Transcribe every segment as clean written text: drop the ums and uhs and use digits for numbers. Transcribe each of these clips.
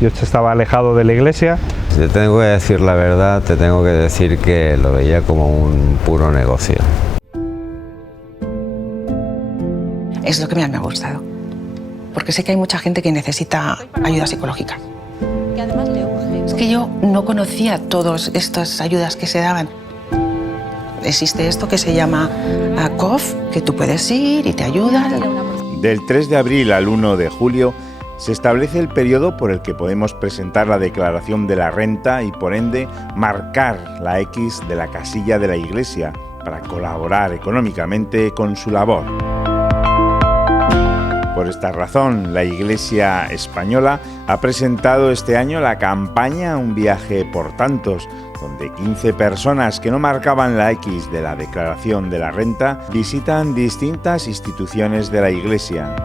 Yo estaba alejado de la iglesia. Si te tengo que decir la verdad, te tengo que decir que lo veía como un puro negocio. Es lo que más me ha gustado, porque sé que hay mucha gente que necesita ayuda psicológica. Que además le urge. Es que yo no conocía todas estas ayudas que se daban. Existe esto que se llama COF, que tú puedes ir y te ayudan. Del 3 de abril al 1 de julio se establece el periodo por el que podemos presentar la declaración de la renta y, por ende, marcar la X de la casilla de la Iglesia para colaborar económicamente con su labor. Por esta razón, la Iglesia española ha presentado este año la campaña Un viaje por tantos, donde 15 personas que no marcaban la X de la declaración de la renta visitan distintas instituciones de la Iglesia.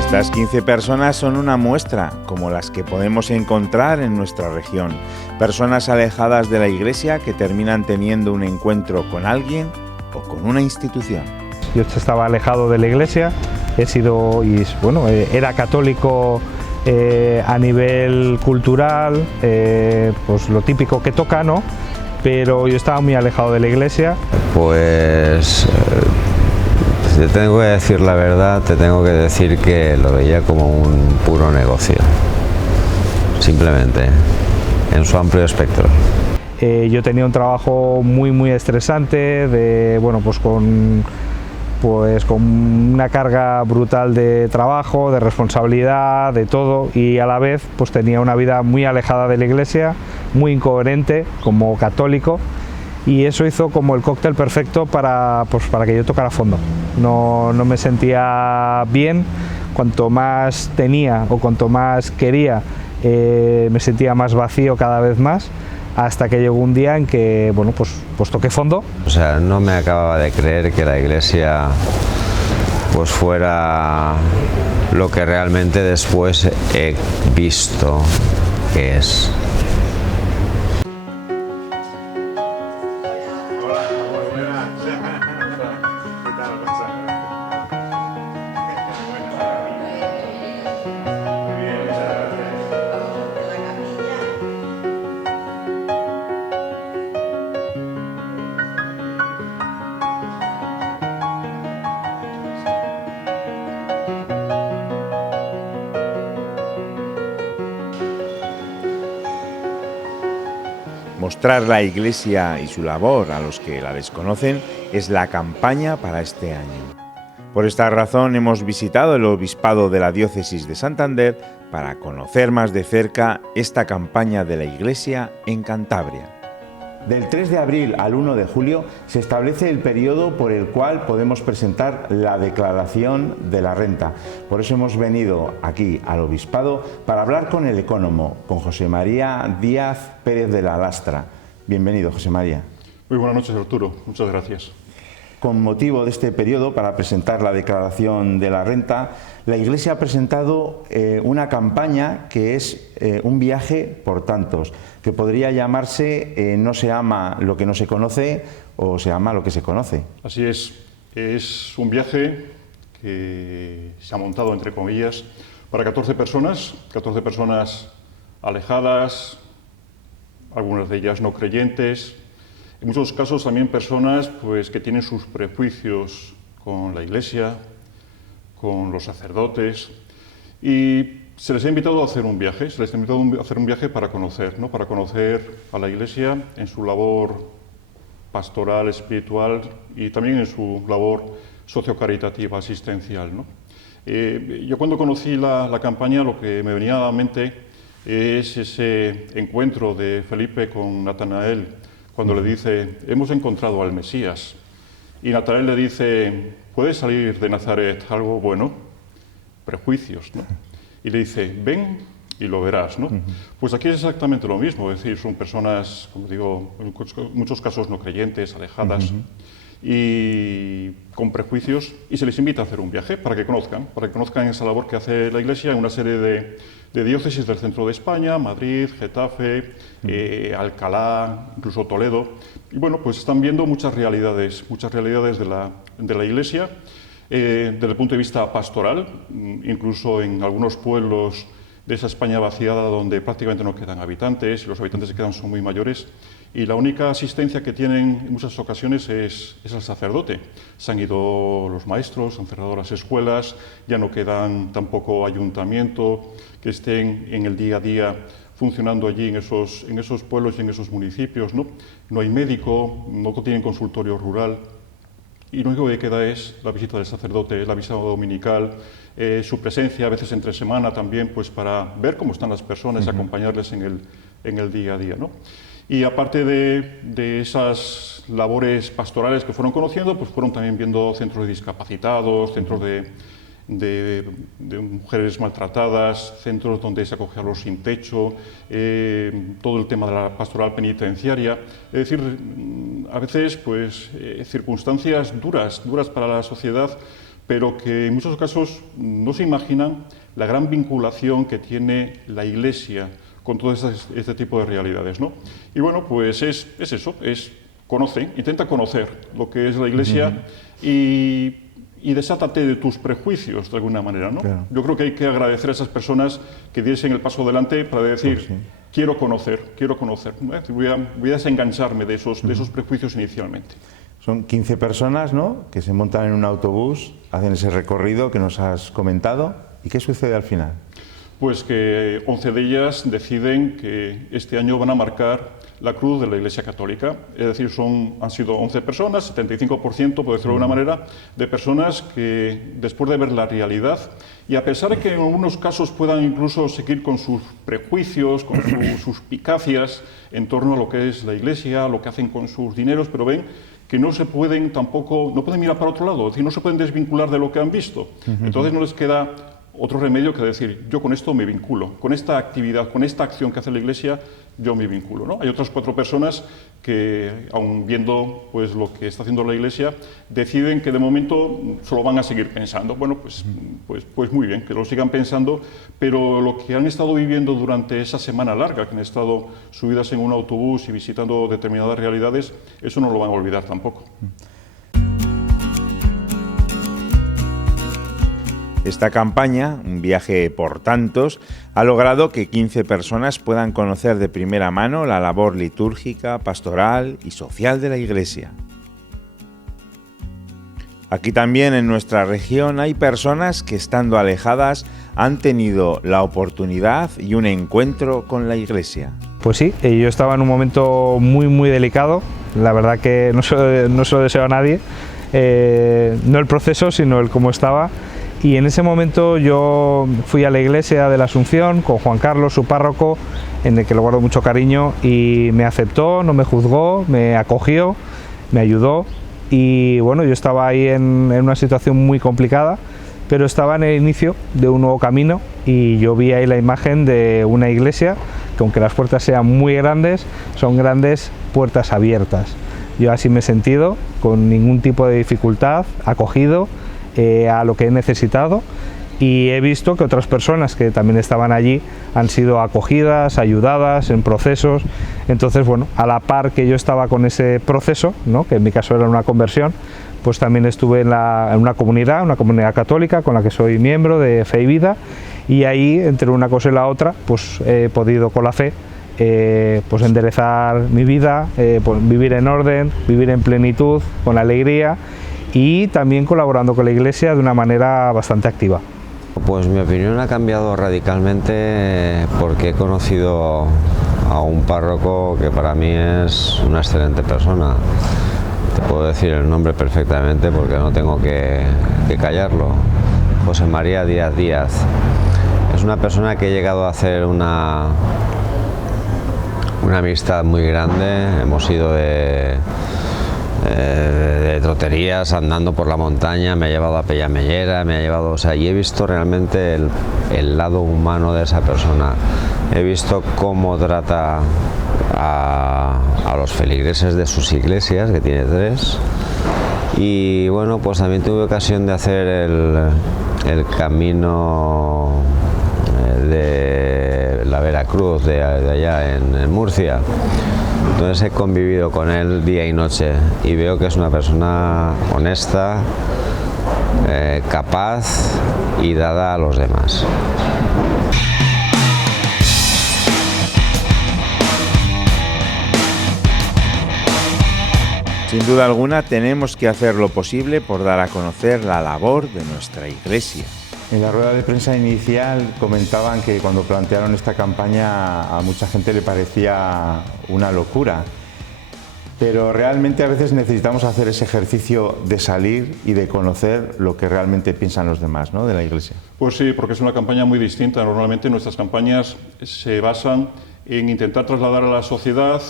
Estas 15 personas son una muestra, como las que podemos encontrar en nuestra región. Personas alejadas de la Iglesia que terminan teniendo un encuentro con alguien o con una institución. Yo estaba alejado de la iglesia, era católico a nivel cultural, pues lo típico que toca, ¿no? Pero yo estaba muy alejado de la iglesia. Pues si te tengo que decir la verdad, te tengo que decir que lo veía como un puro negocio, simplemente, en su amplio espectro. Yo tenía un trabajo muy estresante, con una carga brutal de trabajo, de responsabilidad, de todo, y a la vez pues tenía una vida muy alejada de la iglesia, muy incoherente como católico, y eso hizo como el cóctel perfecto para que yo tocara fondo. No me sentía bien, cuanto más tenía o cuanto más quería, me sentía más vacío cada vez más, hasta que llegó un día en que, pues toqué fondo. O sea, no me acababa de creer que la iglesia pues fuera lo que realmente después he visto que es. Mostrar la Iglesia y su labor a los que la desconocen es la campaña para este año. Por esta razón hemos visitado el Obispado de la Diócesis de Santander para conocer más de cerca esta campaña de la Iglesia en Cantabria. Del 3 de abril al 1 de julio se establece el periodo por el cual podemos presentar la declaración de la renta. Por eso hemos venido aquí al Obispado para hablar con el ecónomo, con José María Díaz Pérez de la Lastra. Bienvenido, José María. Muy buenas noches, Arturo. Muchas gracias. Con motivo de este periodo, para presentar la declaración de la renta, la Iglesia ha presentado una campaña que es un viaje por tantos, que podría llamarse No se ama lo que no se conoce o se ama lo que se conoce. Así es un viaje que se ha montado, entre comillas, para 14 personas alejadas, algunas de ellas no creyentes. En muchos casos también personas pues, que tienen sus prejuicios con la Iglesia, con los sacerdotes, y se les ha invitado a hacer un viaje, para conocer, ¿no? Para conocer a la Iglesia en su labor pastoral, espiritual y también en su labor sociocaritativa, asistencial, ¿no? Yo cuando conocí la campaña lo que me venía a la mente es ese encuentro de Felipe con Natanael, cuando le dice, hemos encontrado al Mesías. Y Natanael le dice, ¿puede salir de Nazaret algo bueno? Prejuicios, ¿no? Y le dice, ven y lo verás, ¿no? Pues aquí es exactamente lo mismo, es decir, son personas, como digo, en muchos casos no creyentes, alejadas, y con prejuicios, y se les invita a hacer un viaje para que conozcan esa labor que hace la Iglesia en una serie de diócesis del centro de España: Madrid, Getafe, Alcalá, incluso Toledo. Y bueno, pues están viendo muchas realidades de la Iglesia desde el punto de vista pastoral, incluso en algunos pueblos de esa España vaciada donde prácticamente no quedan habitantes y los habitantes que quedan son muy mayores, y la única asistencia que tienen en muchas ocasiones es el sacerdote. Se han ido los maestros, han cerrado las escuelas, ya no quedan tampoco ayuntamiento que estén en el día a día funcionando allí en esos pueblos y en esos municipios, ¿no? No hay médico, no tienen consultorio rural, y lo único que queda es la visita del sacerdote, la visita dominical, su presencia a veces entre semana también, pues para ver cómo están las personas, acompañarles en el día a día, ¿no? Y aparte de esas labores pastorales que fueron conociendo, pues fueron también viendo centros de discapacitados, centros de mujeres maltratadas, centros donde se acoge a los sin techo, todo el tema de la pastoral penitenciaria. Es decir, a veces pues circunstancias duras para la sociedad, pero que en muchos casos no se imaginan la gran vinculación que tiene la Iglesia con todo este tipo de realidades, ¿no? Y bueno, pues es eso, intenta conocer lo que es la Iglesia y desátate de tus prejuicios de alguna manera, ¿no? Claro. Yo creo que hay que agradecer a esas personas que diesen el paso adelante para decir, pues sí, quiero conocer, voy a desengancharme de esos prejuicios inicialmente. Son 15 personas, ¿no?, que se montan en un autobús, hacen ese recorrido que nos has comentado. ¿Y qué sucede al final? Pues que 11 de ellas deciden que este año van a marcar la cruz de la Iglesia Católica. Es decir, han sido 11 personas, 75%, por decirlo de alguna manera, de personas que después de ver la realidad, y a pesar de que en algunos casos puedan incluso seguir con sus prejuicios, con sus picacias en torno a lo que es la Iglesia, lo que hacen con sus dineros, pero ven que no pueden mirar para otro lado, es decir, no se pueden desvincular de lo que han visto. Entonces no les queda otro remedio que decir, yo con esto me vinculo, con esta actividad, con esta acción que hace la Iglesia, yo me vinculo, ¿no? Hay otras 4 personas que, aun viendo pues lo que está haciendo la Iglesia, deciden que de momento solo van a seguir pensando. Bueno, pues muy bien, que lo sigan pensando, pero lo que han estado viviendo durante esa semana larga, que han estado subidas en un autobús y visitando determinadas realidades, eso no lo van a olvidar tampoco. Esta campaña, un viaje por tantos, ha logrado que 15 personas puedan conocer de primera mano la labor litúrgica, pastoral y social de la Iglesia. Aquí también en nuestra región hay personas que, estando alejadas, han tenido la oportunidad y un encuentro con la Iglesia. Pues sí, yo estaba en un momento muy delicado, la verdad que no se lo deseo a nadie, no el proceso, sino el cómo estaba. Y en ese momento yo fui a la iglesia de la Asunción con Juan Carlos, su párroco, en el que le guardo mucho cariño, y me aceptó, no me juzgó, me acogió, me ayudó. Y bueno, yo estaba ahí en una situación muy complicada, pero estaba en el inicio de un nuevo camino, y yo vi ahí la imagen de una iglesia que, aunque las puertas sean muy grandes, son grandes puertas abiertas. Yo así me he sentido, con ningún tipo de dificultad, acogido a lo que he necesitado, y he visto que otras personas que también estaban allí han sido acogidas, ayudadas en procesos. Entonces, bueno, a la par que yo estaba con ese proceso, ¿no?, que en mi caso era una conversión, pues también estuve en una comunidad católica con la que soy miembro de Fe y Vida, y ahí, entre una cosa y la otra, pues he podido con la fe pues enderezar mi vida, pues vivir en orden, vivir en plenitud, con alegría, y también colaborando con la Iglesia de una manera bastante activa. Pues mi opinión ha cambiado radicalmente porque he conocido a un párroco que para mí es una excelente persona. Te puedo decir el nombre perfectamente porque no tengo que callarlo. José María Díaz Díaz. Es una persona que he llegado a hacer una amistad muy grande. Hemos ido de troterías, andando por la montaña, me ha llevado a Pellamellera, y he visto realmente el lado humano de esa persona. He visto cómo trata a los feligreses de sus iglesias, que tiene 3, Y bueno, pues también tuve ocasión de hacer el camino de la Veracruz, de allá en Murcia. Entonces he convivido con él día y noche y veo que es una persona honesta, capaz y dada a los demás. Sin duda alguna tenemos que hacer lo posible por dar a conocer la labor de nuestra Iglesia. En la rueda de prensa inicial comentaban que cuando plantearon esta campaña a mucha gente le parecía una locura, pero realmente a veces necesitamos hacer ese ejercicio de salir y de conocer lo que realmente piensan los demás, ¿no?, de la Iglesia. Pues sí, porque es una campaña muy distinta. Normalmente nuestras campañas se basan en intentar trasladar a la sociedad,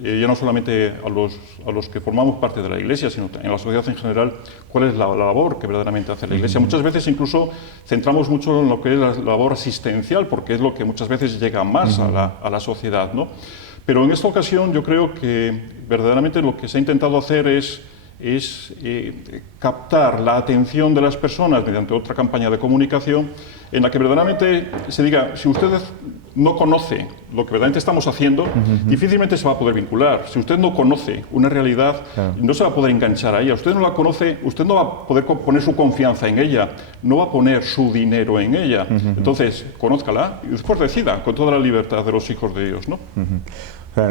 ya no solamente a los que formamos parte de la Iglesia, sino en la sociedad en general, cuál es la labor que verdaderamente hace la Iglesia. Muchas veces incluso centramos mucho en lo que es la labor asistencial, porque es lo que muchas veces llega más a la sociedad, ¿no? Pero en esta ocasión yo creo que verdaderamente lo que se ha intentado hacer es captar la atención de las personas mediante otra campaña de comunicación en la que verdaderamente se diga, si usted no conoce lo que verdaderamente estamos haciendo, difícilmente se va a poder vincular. Si usted no conoce una realidad, no se va a poder enganchar a ella. Usted no la conoce, usted no va a poder poner su confianza en ella, no va a poner su dinero en ella. Entonces, conózcala y después decida con toda la libertad de los hijos de Dios, ¿no?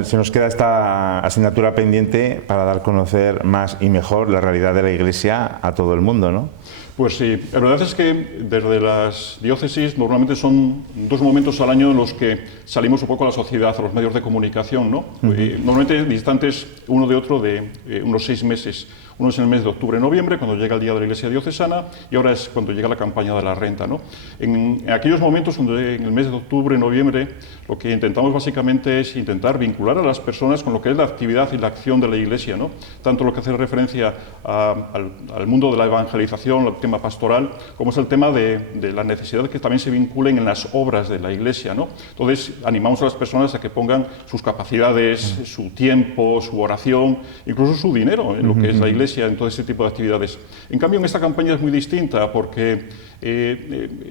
Se nos queda esta asignatura pendiente para dar a conocer más y mejor la realidad de la Iglesia a todo el mundo, ¿no? Pues sí, la verdad es que desde las diócesis normalmente son 2 momentos al año en los que salimos un poco a la sociedad, a los medios de comunicación, ¿no? Normalmente distantes uno de otro de unos 6 meses. Uno es en el mes de octubre-noviembre, cuando llega el Día de la Iglesia Diocesana, y ahora es cuando llega la campaña de la renta, ¿no? En aquellos momentos, en el mes de octubre-noviembre, lo que intentamos básicamente es intentar vincular a las personas con lo que es la actividad y la acción de la Iglesia, ¿no? Tanto lo que hace referencia al mundo de la evangelización, al tema pastoral, como es el tema de la necesidad de que también se vinculen en las obras de la Iglesia, ¿no? Entonces, animamos a las personas a que pongan sus capacidades, su tiempo, su oración, incluso su dinero en lo que es la Iglesia, en todo ese tipo de actividades. En cambio, en esta campaña es muy distinta porque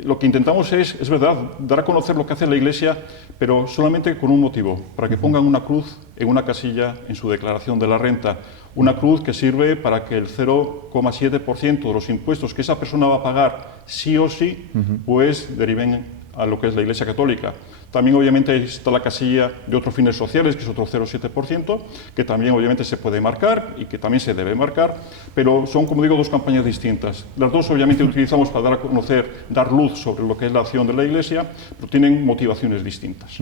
lo que intentamos es verdad, dar a conocer lo que hace la Iglesia, pero solamente con un motivo, para que pongan una cruz en una casilla en su declaración de la renta. Una cruz que sirve para que el 0,7% de los impuestos que esa persona va a pagar sí o sí, pues deriven a lo que es la Iglesia Católica. También obviamente está la casilla de otros fines sociales, que es otro 0,7%, que también obviamente se puede marcar y que también se debe marcar, pero son, como digo, 2 campañas distintas. Las 2 obviamente utilizamos para dar a conocer, dar luz sobre lo que es la acción de la Iglesia, pero tienen motivaciones distintas.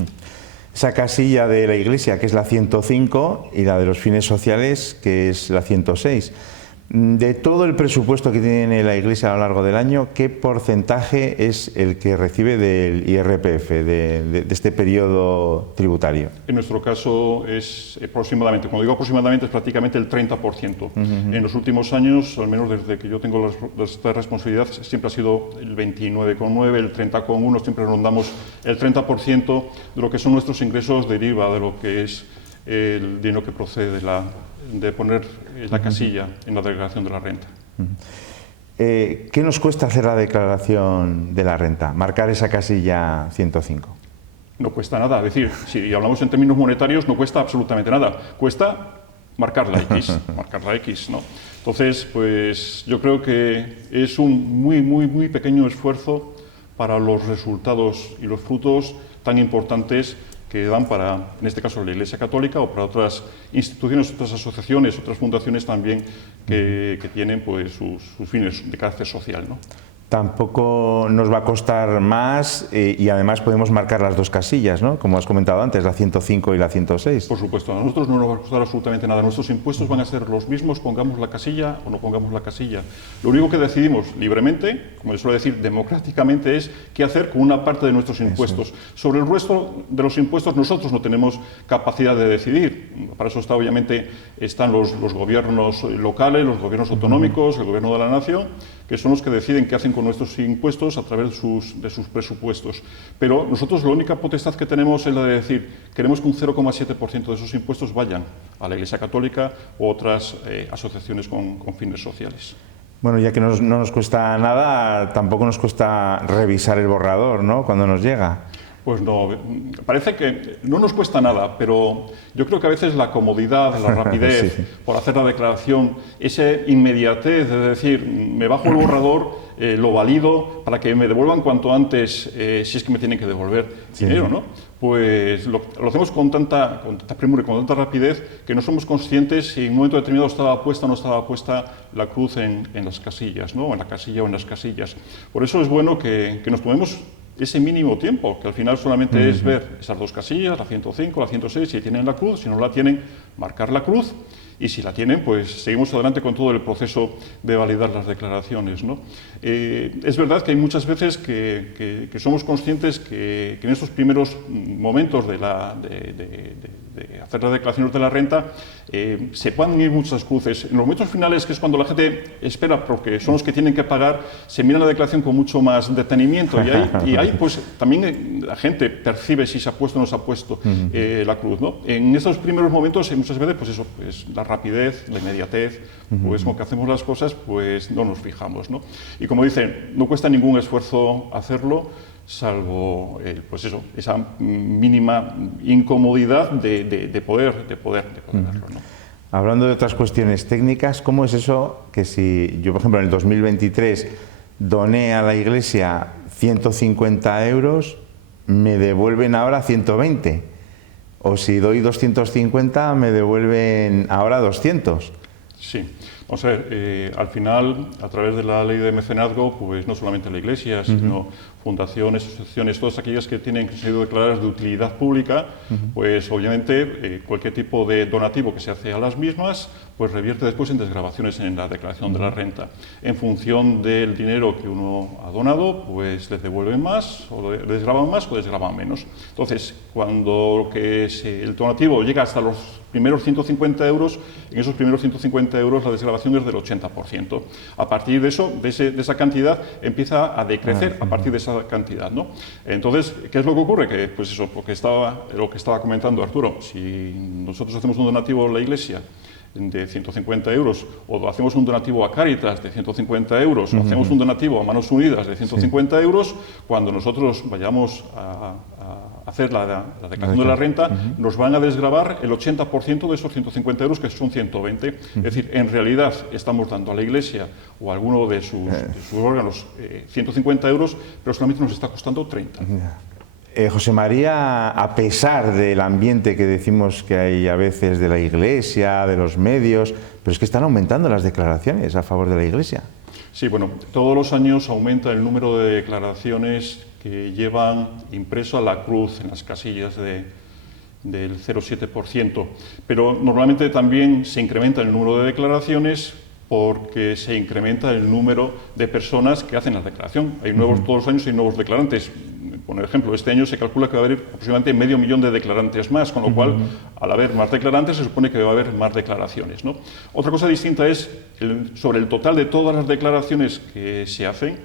Esa casilla de la Iglesia, que es la 105, y la de los fines sociales, que es la 106. De todo el presupuesto que tiene la Iglesia a lo largo del año, ¿qué porcentaje es el que recibe del IRPF, de este periodo tributario? En nuestro caso es aproximadamente, cuando digo aproximadamente, es prácticamente el 30%. En los últimos años, al menos desde que yo tengo esta responsabilidad, siempre ha sido el 29,9%, el 30,1%, siempre rondamos el 30% de lo que son nuestros ingresos deriva de lo que es el dinero que procede de poner la casilla en la declaración de la renta. ¿Qué nos cuesta hacer la declaración de la renta, marcar esa casilla 105? No cuesta nada, es decir, si hablamos en términos monetarios no cuesta absolutamente nada, cuesta marcar la X, ¿no? Entonces, pues yo creo que es un muy pequeño esfuerzo para los resultados y los frutos tan importantes que dan para, en este caso, la Iglesia Católica o para otras instituciones, otras asociaciones, otras fundaciones también que tienen pues, sus fines de carácter social, ¿no? Tampoco nos va a costar más y además podemos marcar las 2 casillas, ¿no? Como has comentado antes, la 105 y la 106. Por supuesto, a nosotros no nos va a costar absolutamente nada. Nuestros impuestos van a ser los mismos, pongamos la casilla o no pongamos la casilla. Lo único que decidimos libremente, como les suelo decir, democráticamente, es qué hacer con una parte de nuestros impuestos. Sobre el resto de los impuestos nosotros no tenemos capacidad de decidir. Para eso obviamente están los gobiernos locales, los gobiernos autonómicos, el gobierno de la nación, que son los que deciden qué hacen con con nuestros impuestos a través de sus presupuestos. Pero nosotros la única potestad que tenemos es la de decir, queremos que un 0,7% de esos impuestos vayan a la Iglesia Católica u otras asociaciones con fines sociales. Bueno, ya que no nos cuesta nada, tampoco nos cuesta revisar el borrador, ¿no?, cuando nos llega. Pues no, parece que no nos cuesta nada, pero yo creo que a veces la comodidad, la rapidez, sí, por hacer la declaración, esa inmediatez, es decir, me bajo el borrador, lo valido para que me devuelvan cuanto antes, si es que me tienen que devolver dinero, ¿no? Pues lo hacemos con tanta premura y con tanta rapidez que no somos conscientes si en un momento determinado estaba puesta o no estaba puesta la cruz en las casillas, ¿no?, en la casilla o en las casillas. Por eso es bueno que nos tomemos ese mínimo tiempo, que al final solamente es ver esas dos casillas, la 105, la 106, si tienen la cruz, si no la tienen, marcar la cruz, y si la tienen, pues seguimos adelante con todo el proceso de validar las declaraciones, ¿no? Es verdad que hay muchas veces que somos conscientes que en estos primeros momentos de hacer las declaraciones de la renta se pueden ir muchas cruces. En los momentos finales, que es cuando la gente espera, porque son los que tienen que pagar, se mira la declaración con mucho más detenimiento y ahí pues también la gente percibe si se ha puesto o no se ha puesto la cruz, ¿no? En esos primeros momentos muchas veces pues eso, pues la rapidez, la inmediatez, pues con que hacemos las cosas pues no nos fijamos, ¿no? Y como dicen, no cuesta ningún esfuerzo hacerlo, salvo pues eso, esa mínima incomodidad de poder hacerlo, ¿no? Hablando de otras cuestiones técnicas, ¿cómo es eso que si yo, por ejemplo, en el 2023 doné a la Iglesia 150 euros, me devuelven ahora 120? O si doy 250, me devuelven ahora 200. Sí. Vamos a ver, al final, a través de la ley de mecenazgo, pues no solamente la Iglesia, sino fundaciones, asociaciones, todas aquellas que tienen que ser declaradas de utilidad pública, pues obviamente cualquier tipo de donativo que se hace a las mismas, pues revierte después en desgravaciones en la declaración de la renta. En función del dinero que uno ha donado, pues les devuelven más, o les desgravan más o desgravan menos. Entonces, cuando el donativo llega hasta los primeros 150 euros, en esos primeros 150 euros la desgravación es del 80%. A partir de eso, de esa cantidad, empieza a decrecer a partir de esa cantidad, ¿no? Entonces, ¿qué es lo que ocurre? Que, pues eso, lo que estaba comentando Arturo, si nosotros hacemos un donativo a la Iglesia de 150 euros, o hacemos un donativo a Cáritas de 150 euros, o hacemos un donativo a Manos Unidas de 150 euros, cuando nosotros vayamos a hacer la declaración de la renta, nos van a desgravar el 80% de esos 150 euros, que son 120. Es decir, en realidad estamos dando a la Iglesia o a alguno de sus órganos 150 euros, pero solamente nos está costando 30. José María, a pesar del ambiente que decimos que hay a veces de la Iglesia, de los medios, pero es que están aumentando las declaraciones a favor de la Iglesia. Sí, bueno, todos los años aumenta el número de declaraciones que llevan impreso a la cruz en las casillas del 0,7%, pero normalmente también se incrementa el número de declaraciones porque se incrementa el número de personas que hacen la declaración. Hay todos los años hay nuevos declarantes. Por ejemplo, este año se calcula que va a haber aproximadamente 500.000 de declarantes más, con lo cual, al haber más declarantes, se supone que va a haber más declaraciones, ¿no? Otra cosa distinta es, sobre el total de todas las declaraciones que se hacen,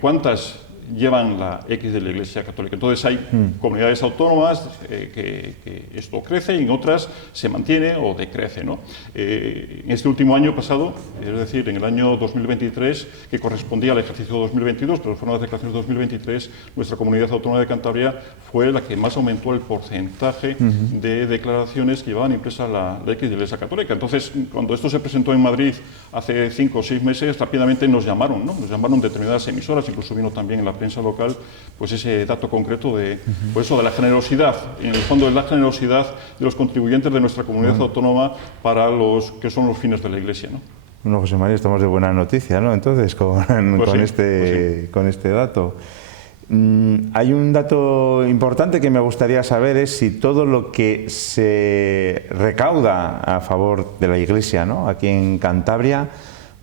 cuántas llevan la X de la Iglesia Católica. Entonces hay comunidades autónomas que esto crece y en otras se mantiene o decrece, ¿no? En este último año pasado, es decir, en el año 2023, que correspondía al ejercicio 2022, pero fueron las declaraciones de 2023, nuestra comunidad autónoma de Cantabria fue la que más aumentó el porcentaje de declaraciones que llevaban impresa la X de la Iglesia Católica. Entonces, cuando esto se presentó en Madrid hace 5 o 6 meses, rápidamente nos llamaron, ¿no? Nos llamaron determinadas emisoras, incluso vino también en la prensa local, pues ese dato concreto de, pues eso, de la generosidad, en el fondo es la generosidad de los contribuyentes de nuestra comunidad autónoma para los que son los fines de la Iglesia, ¿no? Bueno, José María, estamos de buena noticia, ¿no? Entonces, con este dato. Hay un dato importante que me gustaría saber, es si todo lo que se recauda a favor de la Iglesia, ¿no?, aquí en Cantabria,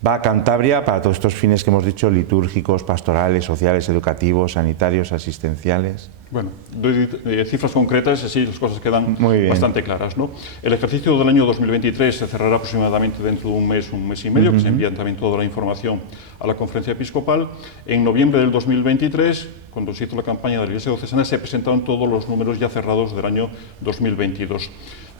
va a Cantabria para todos estos fines que hemos dicho, litúrgicos, pastorales, sociales, educativos, sanitarios, asistenciales. Bueno, doy cifras concretas, así las cosas quedan Muy bastante claras, ¿no? El ejercicio del año 2023 se cerrará aproximadamente dentro de un mes y medio, que se envían también toda la información a la Conferencia Episcopal. En noviembre del 2023, cuando se hizo la campaña de la Iglesia Diocesana, se presentaron todos los números ya cerrados del año 2022.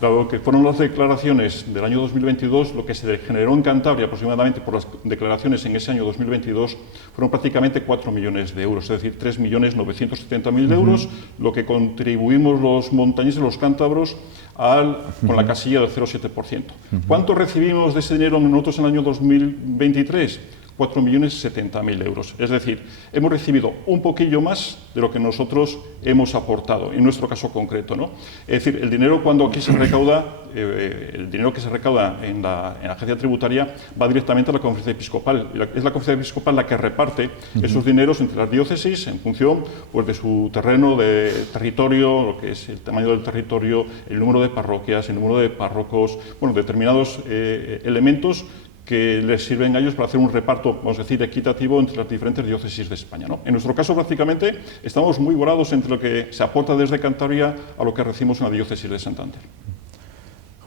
Lo que fueron las declaraciones del año 2022, lo que se generó en Cantabria aproximadamente por las declaraciones en ese año 2022 fueron prácticamente 4 millones de euros, es decir, 3.970.000 euros, lo que contribuimos los montañeses, los cántabros, con la casilla del 0,7%. ¿Cuánto recibimos de ese dinero nosotros en el año 2023? 4.070.000 euros. Es decir, hemos recibido un poquillo más de lo que nosotros hemos aportado, en nuestro caso concreto, ¿no? Es decir, el dinero cuando aquí se recauda, el dinero que se recauda en la agencia tributaria va directamente a la Conferencia Episcopal. Es la Conferencia Episcopal la que reparte esos dineros entre las diócesis en función, pues, de su terreno, de territorio, lo que es el tamaño del territorio, el número de parroquias, el número de párrocos, bueno, determinados elementos que les sirven a ellos para hacer un reparto, vamos a decir, equitativo entre las diferentes diócesis de España, ¿no? En nuestro caso, prácticamente, estamos muy volados entre lo que se aporta desde Cantabria a lo que recibimos en la diócesis de Santander.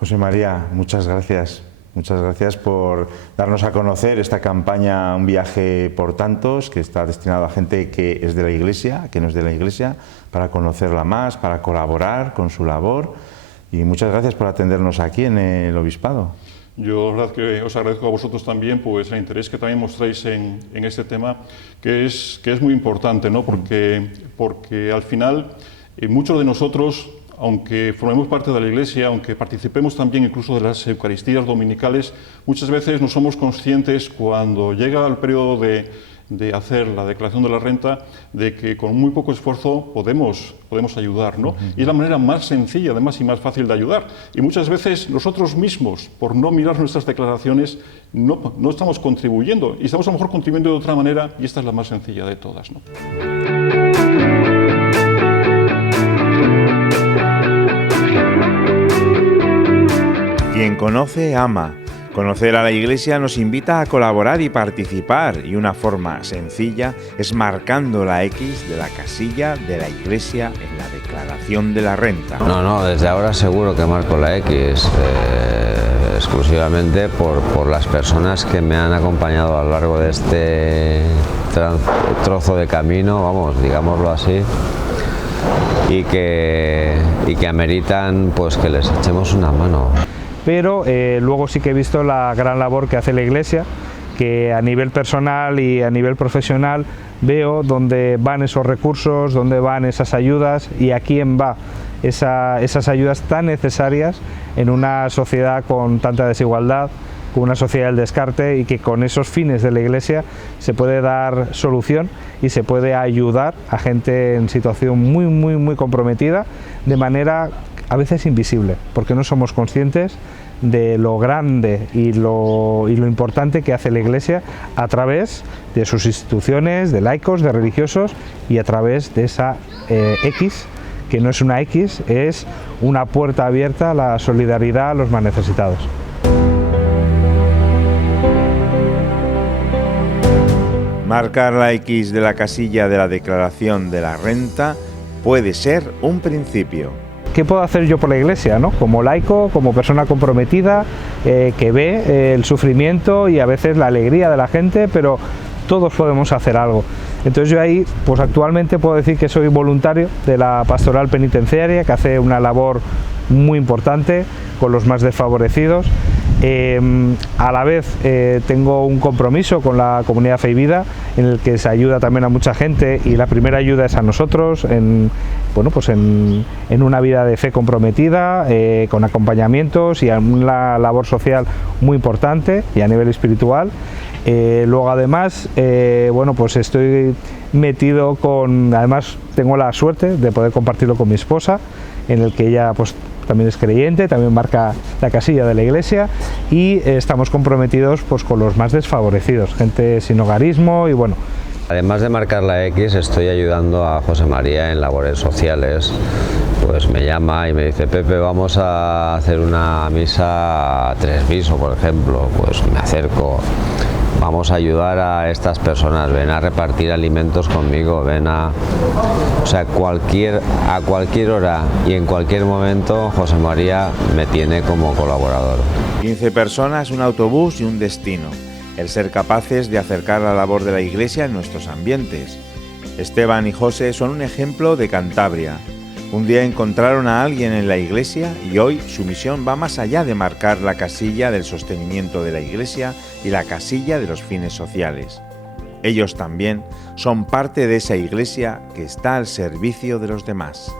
José María, muchas gracias. Muchas gracias por darnos a conocer esta campaña Un viaje por tantos, que está destinado a gente que es de la Iglesia, que no es de la Iglesia, para conocerla más, para colaborar con su labor. Y muchas gracias por atendernos aquí en el Obispado. Yo la verdad que os agradezco a vosotros también, pues, el interés que también mostráis en este tema, que es muy importante, ¿no? Porque al final muchos de nosotros, aunque formemos parte de la Iglesia, aunque participemos también incluso de las Eucaristías dominicales, muchas veces no somos conscientes cuando llega el periodo de hacer la declaración de la renta, de que con muy poco esfuerzo podemos ayudar, ¿no? Y es la manera más sencilla, además, y más fácil de ayudar. Y muchas veces nosotros mismos, por no mirar nuestras declaraciones, no estamos contribuyendo, y estamos a lo mejor contribuyendo de otra manera, y esta es la más sencilla de todas, ¿no? Quien conoce, ama. Conocer a la Iglesia nos invita a colaborar y participar, y una forma sencilla es marcando la X de la casilla de la Iglesia en la declaración de la renta. No, desde ahora seguro que marco la X, exclusivamente por las personas que me han acompañado a lo largo de este trozo de camino, vamos, digámoslo así, y que ameritan, pues, que les echemos una mano. Pero luego sí que he visto la gran labor que hace la Iglesia, que a nivel personal y a nivel profesional veo dónde van esos recursos, dónde van esas ayudas y a quién va esas ayudas tan necesarias en una sociedad con tanta desigualdad, con una sociedad del descarte, y que con esos fines de la Iglesia se puede dar solución y se puede ayudar a gente en situación muy comprometida, de manera a veces invisible, porque no somos conscientes de lo grande y lo importante que hace la Iglesia a través de sus instituciones, de laicos, de religiosos, y a través de esa X, que no es una X, es una puerta abierta a la solidaridad a los más necesitados. Marcar la X de la casilla de la declaración de la renta puede ser un principio. ¿Qué puedo hacer yo por la Iglesia, ¿no? Como laico, como persona comprometida, que ve el sufrimiento y a veces la alegría de la gente, pero todos podemos hacer algo. Entonces yo ahí, pues actualmente puedo decir que soy voluntario de la Pastoral Penitenciaria, que hace una labor muy importante con los más desfavorecidos. A la vez tengo un compromiso con la comunidad Fe y Vida, en el que se ayuda también a mucha gente, y la primera ayuda es a nosotros en una vida de fe comprometida, con acompañamientos y una labor social muy importante y a nivel espiritual. Luego además, pues estoy metido además tengo la suerte de poder compartirlo con mi esposa, en el que ella pues también es creyente, también marca la casilla de la Iglesia, y estamos comprometidos pues con los más desfavorecidos, gente sin hogarismo, y bueno. Además de marcar la X, estoy ayudando a José María en labores sociales. Pues me llama y me dice: Pepe, vamos a hacer una misa a Tresviso, por ejemplo. Pues me acerco vamos a ayudar a estas personas, ven a repartir alimentos conmigo, ven a... O sea, a cualquier hora y en cualquier momento José María me tiene como colaborador. 15 personas, un autobús y un destino. El ser capaces de acercar la labor de la Iglesia en nuestros ambientes. Esteban y José son un ejemplo de Cantabria. Un día encontraron a alguien en la Iglesia y hoy su misión va más allá de marcar la casilla del sostenimiento de la Iglesia y la casilla de los fines sociales. Ellos también son parte de esa Iglesia que está al servicio de los demás.